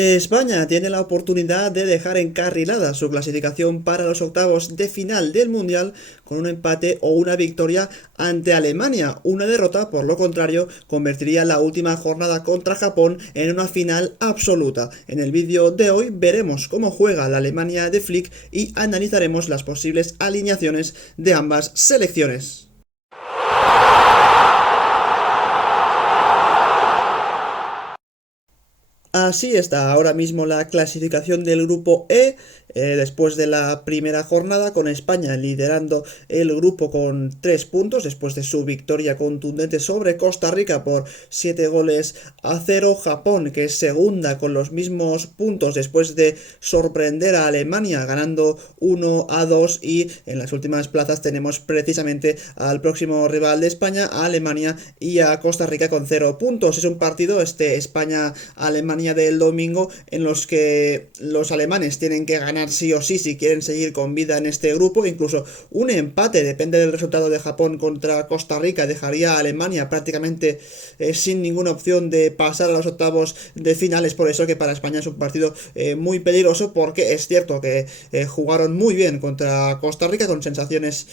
España tiene la oportunidad de dejar encarrilada su clasificación para los octavos de final del Mundial con un empate o una victoria ante Alemania. Una derrota, por lo contrario, convertiría la última jornada contra Japón en una final absoluta. En el vídeo de hoy veremos cómo juega la Alemania de Flick y analizaremos las posibles alineaciones de ambas selecciones. Así está ahora mismo la clasificación del grupo E, después de la primera jornada, con España liderando el grupo con 3 puntos después de su victoria contundente sobre Costa Rica por 7 goles a 0. Japón, que es segunda con los mismos puntos después de sorprender a Alemania ganando 1-2, y en las últimas plazas tenemos precisamente al próximo rival de España, a Alemania, y a Costa Rica con 0 puntos. Es un partido, España-Alemania del domingo, en los que los alemanes tienen que ganar sí o sí si quieren seguir con vida en este grupo. Incluso un empate, depende del resultado de Japón contra Costa Rica, dejaría a Alemania prácticamente sin ninguna opción de pasar a los octavos de finales. Por eso que para España es un partido muy peligroso, porque es cierto que jugaron muy bien contra Costa Rica, con sensaciones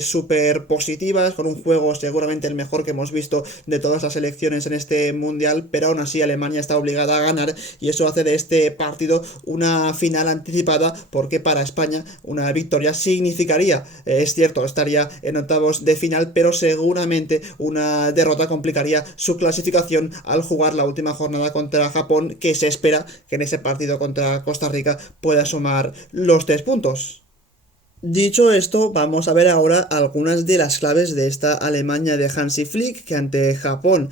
súper positivas, con un juego seguramente el mejor que hemos visto de todas las selecciones en este mundial, pero aún así Alemania está obligada a ganar, y eso hace de este partido una final anticipada, porque para España una victoria significaría, es cierto, estaría en octavos de final, pero seguramente una derrota complicaría su clasificación al jugar la última jornada contra Japón, que se espera que en ese partido contra Costa Rica pueda sumar los 3 puntos. Dicho esto, vamos a ver ahora algunas de las claves de esta Alemania de Hansi Flick, que ante Japón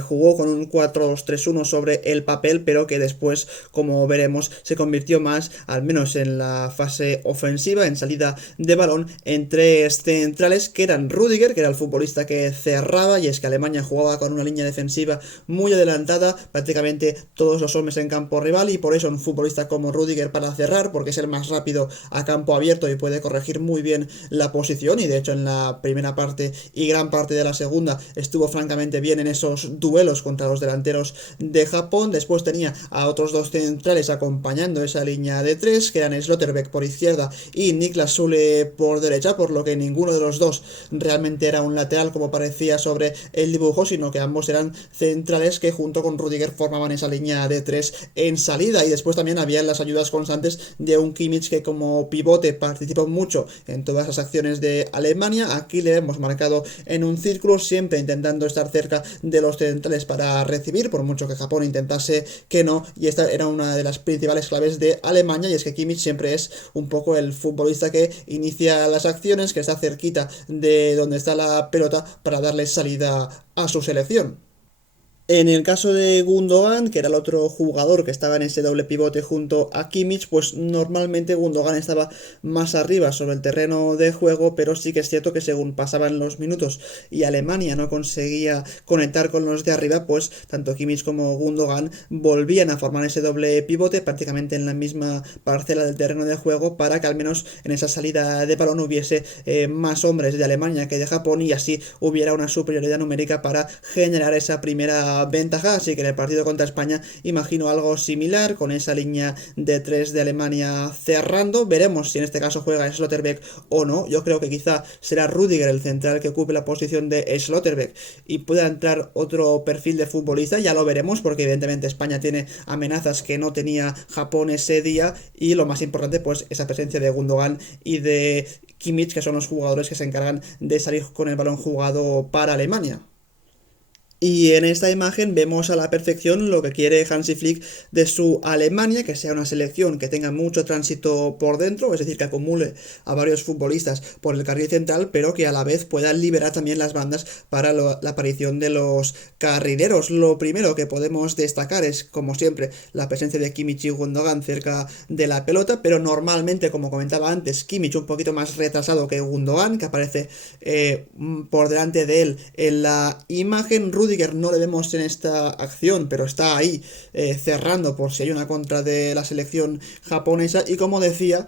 jugó con un 4-2-3-1 sobre el papel, pero que después, como veremos, se convirtió más, al menos en la fase ofensiva, en salida de balón, en tres centrales, que eran Rüdiger, que era el futbolista que cerraba, y es que Alemania jugaba con una línea defensiva muy adelantada, prácticamente todos los hombres en campo rival, y por eso un futbolista como Rüdiger para cerrar, porque es el más rápido a campo abierto y puede corregir muy bien la posición, y de hecho en la primera parte y gran parte de la segunda estuvo francamente bien en esos duelos contra los delanteros de Japón. Después tenía a otros dos centrales acompañando esa línea de tres, que eran Slotterbeck por izquierda y Niklas Süle por derecha, por lo que ninguno de los dos realmente era un lateral como parecía sobre el dibujo, sino que ambos eran centrales que junto con Rüdiger formaban esa línea de tres en salida. Y después también había las ayudas constantes de un Kimmich, que como pivote participó mucho en todas las acciones de Alemania. Aquí le hemos marcado en un círculo, siempre intentando estar cerca de los centrales para recibir, por mucho que Japón intentase que no, y esta era una de las principales claves de Alemania, y es que Kimmich siempre es un poco el futbolista que inicia las acciones, que está cerquita de donde está la pelota para darle salida a su selección. En el caso de Gundogan, que era el otro jugador que estaba en ese doble pivote junto a Kimmich, pues normalmente Gundogan estaba más arriba sobre el terreno de juego, pero sí que es cierto que según pasaban los minutos y Alemania no conseguía conectar con los de arriba, pues tanto Kimmich como Gundogan volvían a formar ese doble pivote prácticamente en la misma parcela del terreno de juego, para que al menos en esa salida de balón hubiese más hombres de Alemania que de Japón, y así hubiera una superioridad numérica para generar esa primera ventaja. Así que en el partido contra España imagino algo similar, con esa línea de 3 de Alemania cerrando. Veremos si en este caso juega Slotterbeck o no. Yo creo que quizá será Rüdiger el central que ocupe la posición de Slotterbeck y pueda entrar otro perfil de futbolista. Ya lo veremos, porque evidentemente España tiene amenazas que no tenía Japón ese día, y lo más importante, pues esa presencia de Gundogan y de Kimmich, que son los jugadores que se encargan de salir con el balón jugado para Alemania. Y en esta imagen vemos a la perfección lo que quiere Hansi Flick de su Alemania, que sea una selección que tenga mucho tránsito por dentro, es decir, que acumule a varios futbolistas por el carril central, pero que a la vez pueda liberar también las bandas para la aparición de los carrileros. Lo primero que podemos destacar es, como siempre, la presencia de Kimmich y Gundogan cerca de la pelota, pero normalmente, como comentaba antes, Kimmich un poquito más retrasado que Gundogan, que aparece por delante de él en la imagen. Rüdiger no le vemos en esta acción, pero está ahí cerrando por si hay una contra de la selección japonesa. Y como decía,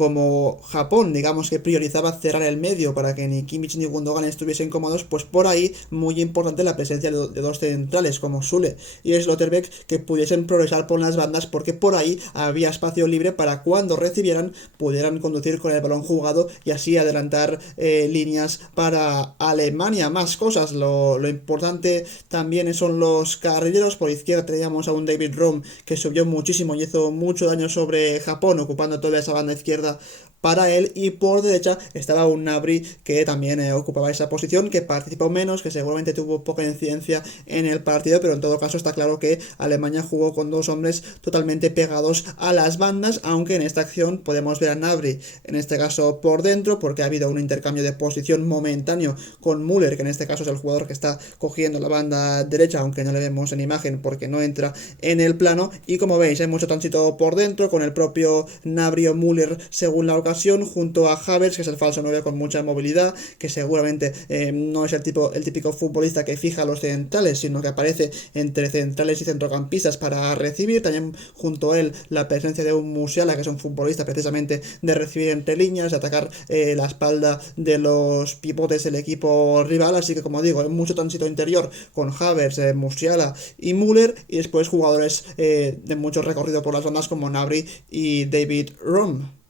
como Japón, digamos que priorizaba cerrar el medio para que ni Kimmich ni Gundogan estuviesen cómodos, pues por ahí muy importante la presencia de dos centrales como Sule y Slotterbeck que pudiesen progresar por las bandas porque por ahí había espacio libre para cuando recibieran pudieran conducir con el balón jugado y así adelantar líneas para Alemania. Más cosas, lo importante también son los carrileros. Por izquierda teníamos a un David Rom que subió muchísimo y hizo mucho daño sobre Japón ocupando toda esa banda izquierda para él y por derecha estaba un Nabri que también ocupaba esa posición, que participó menos, que seguramente tuvo poca incidencia en el partido, pero en todo caso está claro que Alemania jugó con dos hombres totalmente pegados a las bandas, aunque en esta acción podemos ver a Nabri en este caso por dentro porque ha habido un intercambio de posición momentáneo con Müller, que en este caso es el jugador que está cogiendo la banda derecha, aunque no le vemos en imagen porque no entra en el plano, y como veis hay mucho tránsito por dentro con el propio Nabri o Müller según la ocasión junto a Havertz, que es el falso 9 con mucha movilidad, que seguramente no es el típico futbolista que fija a los centrales, sino que aparece entre centrales y centrocampistas para recibir. También junto a él la presencia de un Musiala, que es un futbolista precisamente de recibir entre líneas, de atacar la espalda de los pivotes del equipo rival, así que como digo, hay mucho tránsito interior con Havertz, Musiala y Müller, y después jugadores de mucho recorrido por las bandas como Gnabry y David Rom.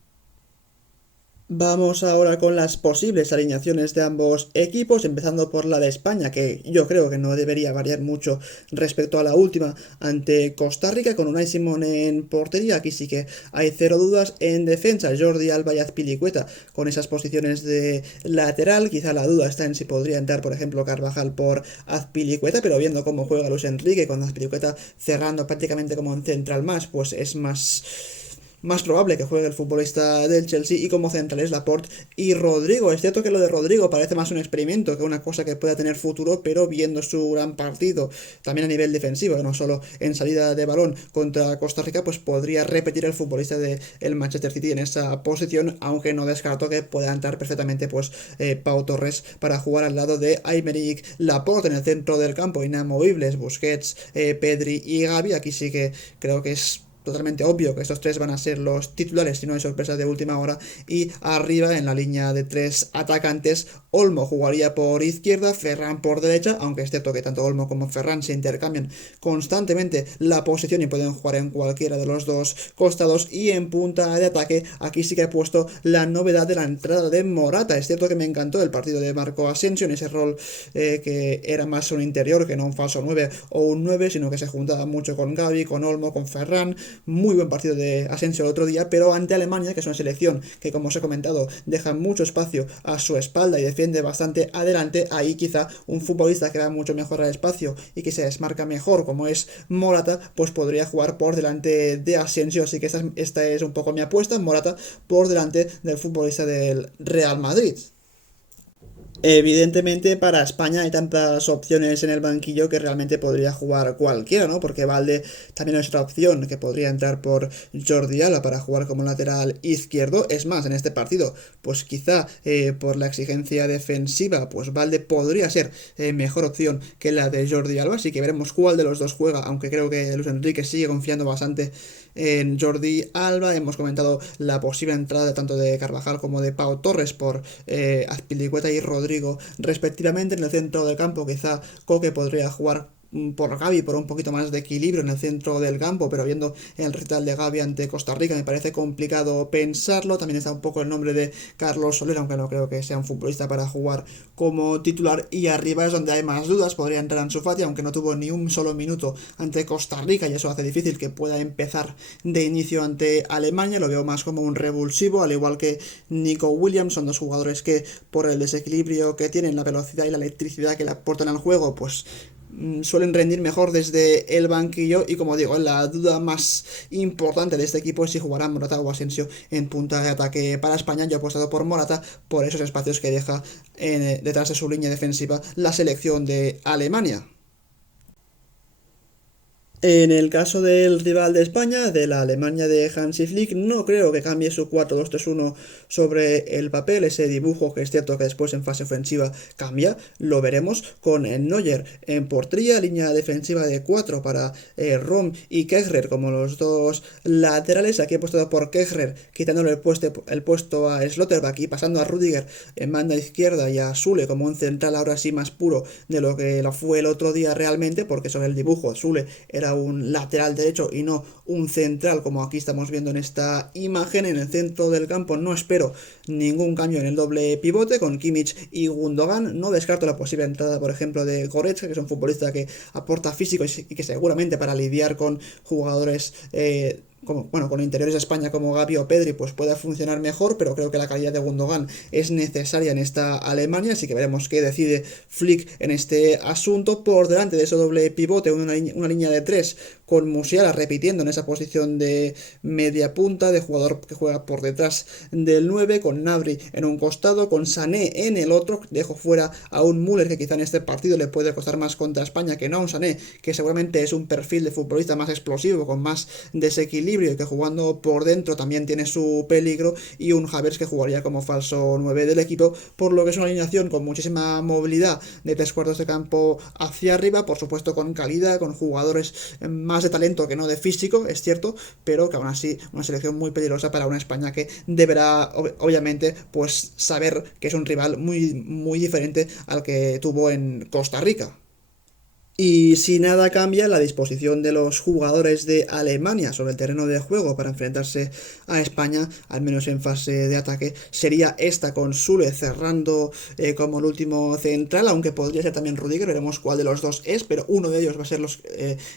Vamos ahora con las posibles alineaciones de ambos equipos, empezando por la de España, que yo creo que no debería variar mucho respecto a la última ante Costa Rica, con Unai Simón en portería. Aquí sí que hay cero dudas. En defensa, Jordi Alba y Azpilicueta con esas posiciones de lateral. Quizá la duda está en si podría entrar, por ejemplo, Carvajal por Azpilicueta, pero viendo cómo juega Luis Enrique, con Azpilicueta cerrando prácticamente como en central más, pues es más probable que juegue el futbolista del Chelsea, y como centrales Laporte y Rodrigo. Es cierto que lo de Rodrigo parece más un experimento que una cosa que pueda tener futuro, pero viendo su gran partido también a nivel defensivo, no solo en salida de balón contra Costa Rica, pues podría repetir el futbolista del Manchester City en esa posición, aunque no descarto que pueda entrar perfectamente pues Pau Torres para jugar al lado de Aymeric Laporte en el centro del campo. Inamovibles Busquets, Pedri y Gavi. Aquí sí que creo que es totalmente obvio que estos tres van a ser los titulares, si no hay sorpresas de última hora. Y arriba, en la línea de tres atacantes, Olmo jugaría por izquierda, Ferran por derecha, aunque es cierto que tanto Olmo como Ferran se intercambian constantemente la posición y pueden jugar en cualquiera de los dos costados. Y en punta de ataque, aquí sí que he puesto la novedad de la entrada de Morata. Es cierto que me encantó el partido de Marco Asensio en ese rol que era más un interior que no un falso 9 o un 9, sino que se juntaba mucho con Gavi, con Olmo, con Ferran. Muy buen partido de Asensio el otro día, pero ante Alemania, que es una selección que, como os he comentado, deja mucho espacio a su espalda y defiende bastante adelante. Ahí quizá un futbolista que va mucho mejor al espacio y que se desmarca mejor, como es Morata, pues podría jugar por delante de Asensio. Así que esta es un poco mi apuesta, Morata por delante del futbolista del Real Madrid. Evidentemente para España hay tantas opciones en el banquillo que realmente podría jugar cualquiera, ¿no? Porque Valde también es otra opción que podría entrar por Jordi Alba para jugar como lateral izquierdo. Es más, en este partido, pues quizá por la exigencia defensiva, pues Valde podría ser mejor opción que la de Jordi Alba, así que veremos cuál de los dos juega, aunque creo que Luis Enrique sigue confiando bastante en Jordi Alba. Hemos comentado la posible entrada tanto de Carvajal como de Pau Torres por Azpilicueta y Rodrigo respectivamente. En el centro del campo quizá Coque podría jugar por Gavi por un poquito más de equilibrio en el centro del campo, pero viendo el recital de Gavi ante Costa Rica me parece complicado pensarlo. También está un poco el nombre de Carlos Soler, aunque no creo que sea un futbolista para jugar como titular. Y arriba es donde hay más dudas. Podría entrar Ansu Fati, aunque no tuvo ni un solo minuto ante Costa Rica y eso hace difícil que pueda empezar de inicio ante Alemania. Lo veo más como un revulsivo, al igual que Nico Williams. Son dos jugadores que por el desequilibrio que tienen, la velocidad y la electricidad que le aportan al juego, pues suelen rendir mejor desde el banquillo. Y como digo, la duda más importante de este equipo es si jugará Morata o Asensio en punta de ataque para España. Yo he apostado por Morata por esos espacios que deja detrás de su línea defensiva la selección de Alemania. En el caso del rival de España, de la Alemania de Hansi Flick, no creo que cambie su 4-2-3-1 sobre el papel, ese dibujo que es cierto que después en fase ofensiva cambia, lo veremos con Neuer en portería, línea defensiva de 4 para Rom y Kehrer como los dos laterales, aquí he puesto por Kehrer, quitándole el puesto a Slotterback y pasando a Rudiger en banda izquierda y a Sule como un central ahora sí más puro de lo que lo fue el otro día realmente, porque sobre el dibujo Sule era un lateral derecho y no un central como aquí estamos viendo en esta imagen. En el centro del campo no espero ningún cambio en el doble pivote con Kimmich y Gundogan. No descarto la posible entrada, por ejemplo, de Goretzka, que es un futbolista que aporta físico y que seguramente para lidiar con jugadores con interiores de España como Gavi o Pedri, pues pueda funcionar mejor, pero creo que la calidad de Gundogan es necesaria en esta Alemania, así que veremos qué decide Flick en este asunto. Por delante de ese doble pivote, una línea de tres con Musiala repitiendo en esa posición de media punta, de jugador que juega por detrás del 9, con Gnabry en un costado, con Sané en el otro. Dejo fuera a un Müller que quizá en este partido le puede costar más contra España que no a un Sané, que seguramente es un perfil de futbolista más explosivo, con más desequilibrio y que jugando por dentro también tiene su peligro, y un Havertz que jugaría como falso 9 del equipo, por lo que es una alineación con muchísima movilidad de tres cuartos de campo hacia arriba, por supuesto con calidad, con jugadores más de talento que no de físico, es cierto, pero que aún así una selección muy peligrosa para una España que deberá obviamente pues saber que es un rival muy diferente al que tuvo en Costa Rica. Y si nada cambia, la disposición de los jugadores de Alemania sobre el terreno de juego para enfrentarse a España, al menos en fase de ataque, sería esta, con Sule cerrando como el último central, aunque podría ser también Rudiger, veremos cuál de los dos es, pero uno de ellos va a ser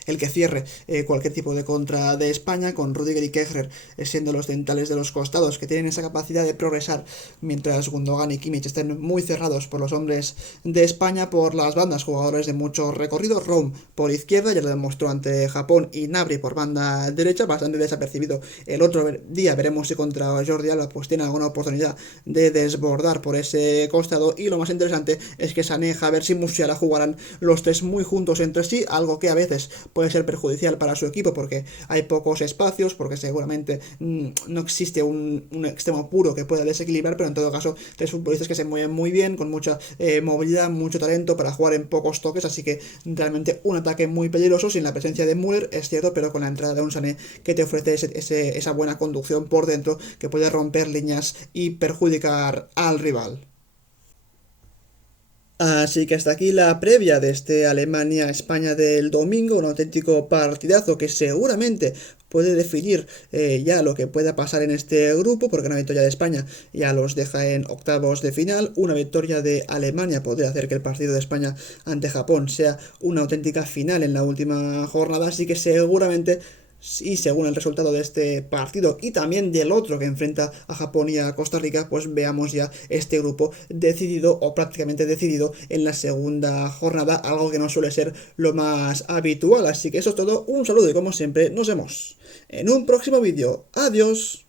el que cierre cualquier tipo de contra de España, con Rudiger y Kehrer siendo los centrales de los costados, que tienen esa capacidad de progresar, mientras Gundogan y Kimmich estén muy cerrados por los hombres de España. Por las bandas, jugadores de mucho recorrido, Rome por izquierda, ya lo demostró ante Japón, y Gnabry por banda derecha, bastante desapercibido el otro día. Veremos si contra Jordi Alba pues tiene alguna oportunidad de desbordar por ese costado, y lo más interesante es que Sané, Havertz y Musiala jugarán los tres muy juntos entre sí, algo que a veces puede ser perjudicial para su equipo porque hay pocos espacios, porque seguramente no existe un extremo puro que pueda desequilibrar, pero en todo caso tres futbolistas que se mueven muy bien, con mucha movilidad, mucho talento para jugar en pocos toques, así que realmente un ataque muy peligroso sin la presencia de Müller, es cierto, pero con la entrada de un Sané que te ofrece esa buena conducción por dentro que puede romper líneas y perjudicar al rival. Así que hasta aquí la previa de este Alemania-España del domingo, un auténtico partidazo que seguramente puede definir ya lo que pueda pasar en este grupo, porque una victoria de España ya los deja en octavos de final. Una victoria de Alemania podría hacer que el partido de España ante Japón sea una auténtica final en la última jornada, así que seguramente, y según el resultado de este partido y también del otro que enfrenta a Japón y a Costa Rica, pues veamos ya este grupo decidido o prácticamente decidido en la segunda jornada, algo que no suele ser lo más habitual. Así que eso es todo, un saludo y como siempre nos vemos en un próximo vídeo. Adiós.